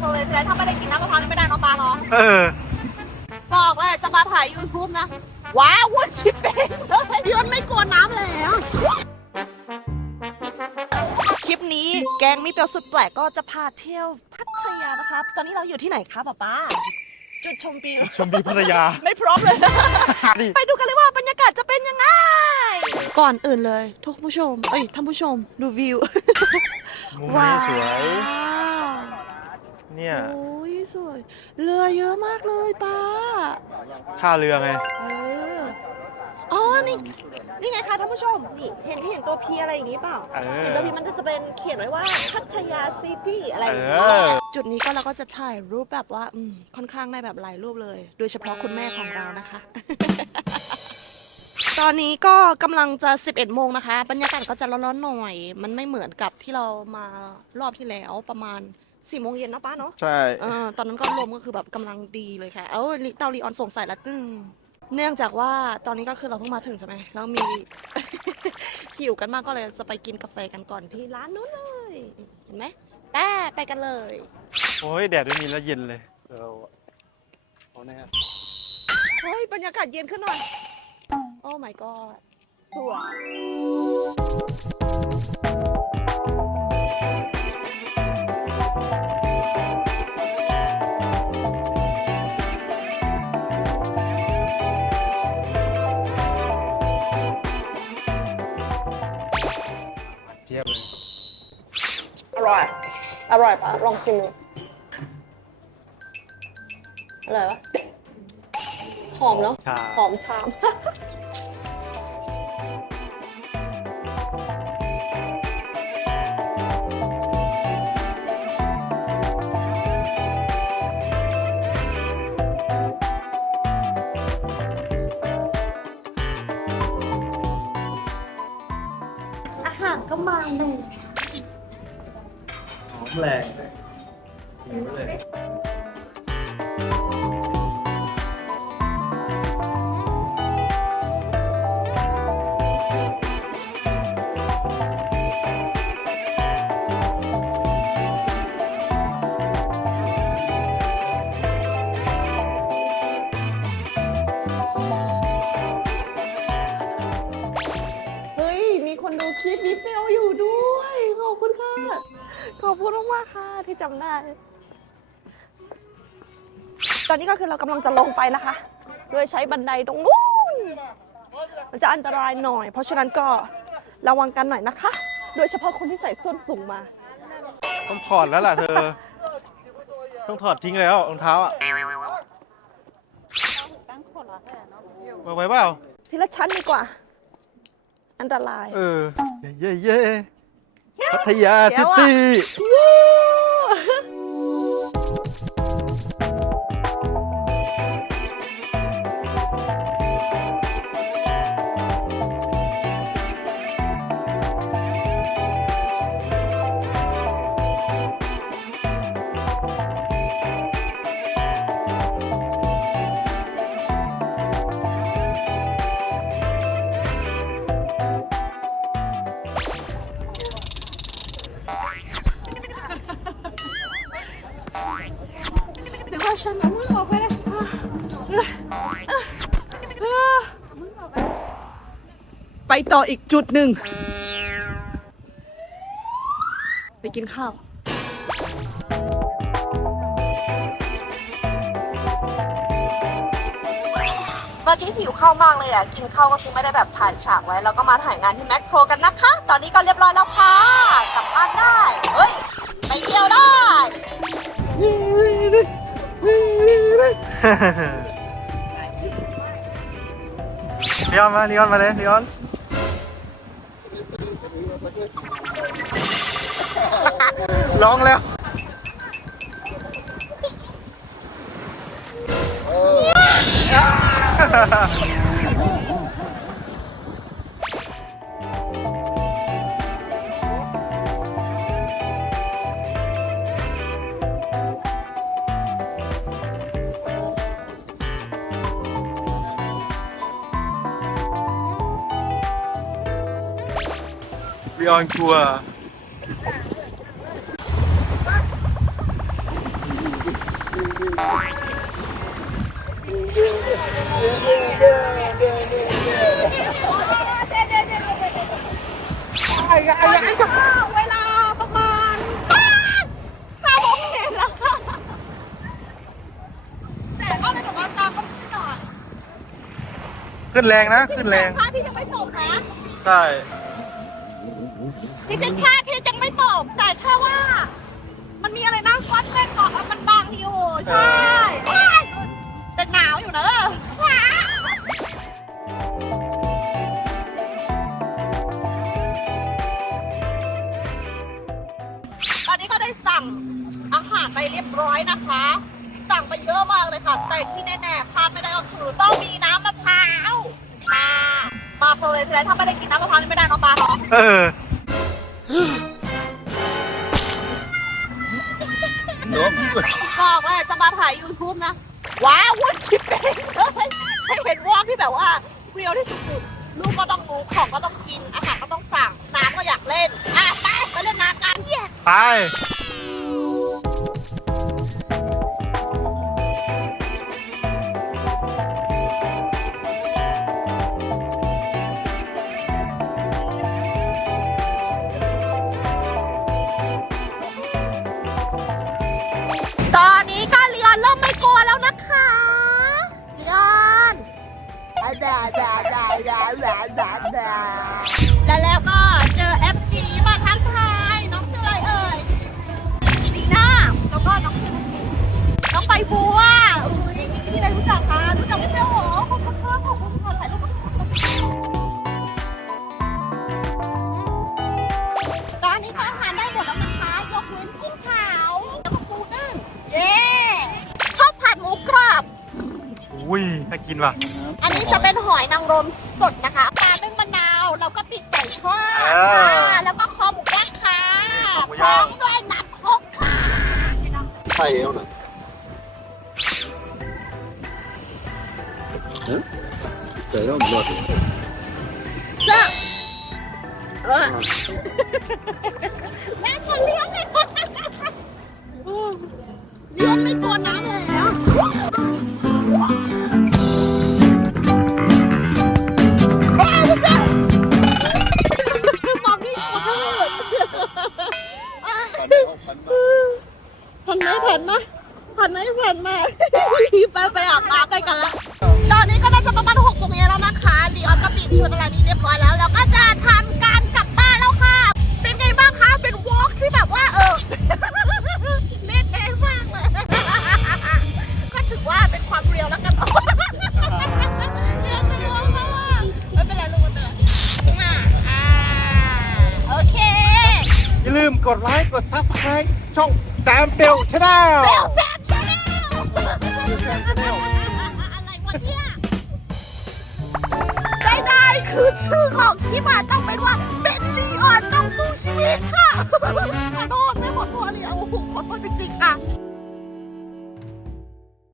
เลยแต่ถ้าไม่ได้กินน้ำมะพร้าวนี่ไม่ได้เน้องปลาเนาะเออ บอกเลยจะมาถ่าย YouTube นะว้าววุ่นชิบเองเลยยืนไม่กลัวน้ำแล้วคลิปนี้แกงมีเปรียวสุดแปลกก็จะพาเที่ยวพัทยานะครับ ตอนนี้เราอยู่ที่ไหนคะป๊าป๊าจุดชมวิวชมบีพัทยา ไม่พร้อมเลย ดิไปดูกันเลยว่าบรรยากาศจะเป็นยังไง ก่อนอื่นเลยทุกผู้ชม เอ้ยท่านผู้ชมดูวิว มุมนี้สวย ว เนี่ย โอ้ยสวย เรือเยอะมากเลยป้า ท่าเรือไง เออ อ๋อ นี่ นี่ไงคะท่านผู้ชม นี่ เห็นเห็นตัวพีอะไรอย่างนี้เปล่าเออ เห็นตัวพีมันจะเป็นเขียนไว้ว่าพัทยาซิตี้อะไรอย่างเอนี้อ จุดนี้ก็เราก็จะถ่ายรูปแบบว่าอืมค่อนข้างได้แบบหลายรูปเลย โดยเฉพาะคุณแม่ของเรานะคะ ตอนนี้ก็กำลังจะ 11 โมงนะคะ บรรยากาศก็จะร้อนๆหน่อย มันไม่เหมือนกับที่เรามารอบที่แล้วประมาณ 4โมงเย็นนะป้าเนาะใช่เออตอนนั้นก็ลมก็คือแบบกำลังดีเลยค่ะ เอ้าลิเตาลีออนส่งสายละตึ้งเนื่องจากว่าตอนนี้ก็คือเราเพิ่งมาถึงใช่ไหมแล้วมี หิวกันมากก็เลยจะไปกินกาแฟกันก่อนที่ร้านนู้นเลย เห็นไหมแป้ไปกันเลย โอ้ยแดดไม่มีแล้วเย็นเลยเออเอาแน่เฮ้ยบรรยากาศเย็นขึ้นหน่อย โอ้ my god สวย ร่อย อร่อยปะลองชิมดูอร่อยปะหอมเนาะชา หอมชาม อาหารก็มาหนึ่งหอม แรงเลยหิวเลย คนดูคลิปนี้เปลวอยู่ด้วย ขอบคุณค่ะ ขอบคุณมากๆค่ะที่จำได้ ตอนนี้ก็คือเรากำลังจะลงไปนะคะ โดยใช้บันไดตรงนู้น มันจะอันตรายหน่อย เพราะฉะนั้นก็ระวังกันหน่อยนะคะ โดยเฉพาะคนที่ใส่ส้นสูงมา ต้องถอดแล้วล่ะเธอ ต้องถอดทิ้งแล้วรองเท้าอะมาไว้เปล่าทีละชั้นดีกว่า อันตราย เออ เย่เย่พัทยาแก้ซิวอะตี้ ฉันเอามือออกไปเลยไปต่ออีกจุดหนึ่ง ไปกินข้าวเมื่อกี้หิวข้าวมากเลยอะ กินข้าวก็คือไม่ได้แบบถ่ายฉากไว้ แล้วก็มาถ่ายงานที่แมคโครกันนะคะ ตอนนี้ก็เรียบร้อยแล้วค่ะ กลับบ้านได้ เฮ้ย ไปเที่ยวได้ เลียนมาเลียนมาเลยเลียนร้องแล้วเลีย บิออนทัวร์เวลาประมาณป้าป้าผมเห็นแล้วค่ะ แต่ก็เลยบอกว่าตาก็ขึ้นหน่อยขึ้นแรงนะ ขึ้นแรง พระอาที่ยังไม่ตกนะ ใช่ ที่เป็นพระที่ยังไม่ตกแต่แค่ว่า มันมีอะไรนะวัดแม่เกาะมันบางอยู่ใช่แต่หนาวอยู่นะว้าตอนนี้ก็ได้สั่งอาหารไปเรียบร้อยนะคะ สั่งไปเยอะมากเลยค่ะ แต่ที่แน่ๆพลาดไม่ได้ก็คือต้องมีน้ำมะพร้าวมามาโปรเลยทีไรถ้าไม่ได้กินน้ำมะพร้าวนี่ไม่ได้เนาะปลาเนาะเออ บอกเลยจะมาถ่าย YouTube นะ ว้าววุ่นชิบเองเลยให้เห็นวอกที่แบบว่าเรียวที่สุดลูกก็ต้องรู้ของก็ต้องกิน อาหารก็ต้องสั่ง น้ำก็อยากเล่น อะ ไป ไปเล่นน้ำกัน yes ไป แล้วแล้วก็เจอ FG มาทักทายน้องชื่ออะไรเอ่ยดีน่าแล้วก็น้องน้องไปบัวอุ้ยที่ไหนรู้จักคะรู้จักไม่ใช่หรอขอบคุณค่ะขอบคุณค่ะถ่ายรูปตอนนี้ก็อาหาร อุ้ยน่ากินว่ะ อันนี้จะเป็นหอยนางรมสดนะคะปลานึ่งมะนาวแล้วก็ปีกไก่ทอดค่ะแล้วก็คอหมูย่างค่ะพร้อมด้วยน้ำคกค่ะไข่เอวหน่อยใจร้อนร้อนแม่จะเลี้ยงเลยค่ะ ผ่านไหมผ่านไหมผ่านไหมผ่านมาไปไปอาบน้ำได้กันแล้วตอนนี้ก็น่าจะประมาณหกโมงเย็นแล้วนะคะลีออนก็ปิดชุดอะไรนี้เรียบร้อยแล้วแล้วก็จะทำการกลับบ้านแล้วค่ะ เป็นไงบ้างคะเป็นวอล์กที่แบบว่าเออเละเทะมากเลยก็ถือว่าเป็นความเรียวแล้วกันเนาะเรียวจะร้องแล้วอะไม่เป็นไรลูกไม่เป็นไรอะอ่าโอเคอย่าลืมกดไลค์กด subscribe ช่อง แซมเปลชาแนลเบลแซมชาแนลอะไรวะเนี่ยได้ๆคือชื่อของที่มาต้องเป็นว่าเป็นลีออนต้องสู้ชีวิตค่ะขอโทษไม่ขอโทษเลยเอาขอโทษจริงๆค่ะ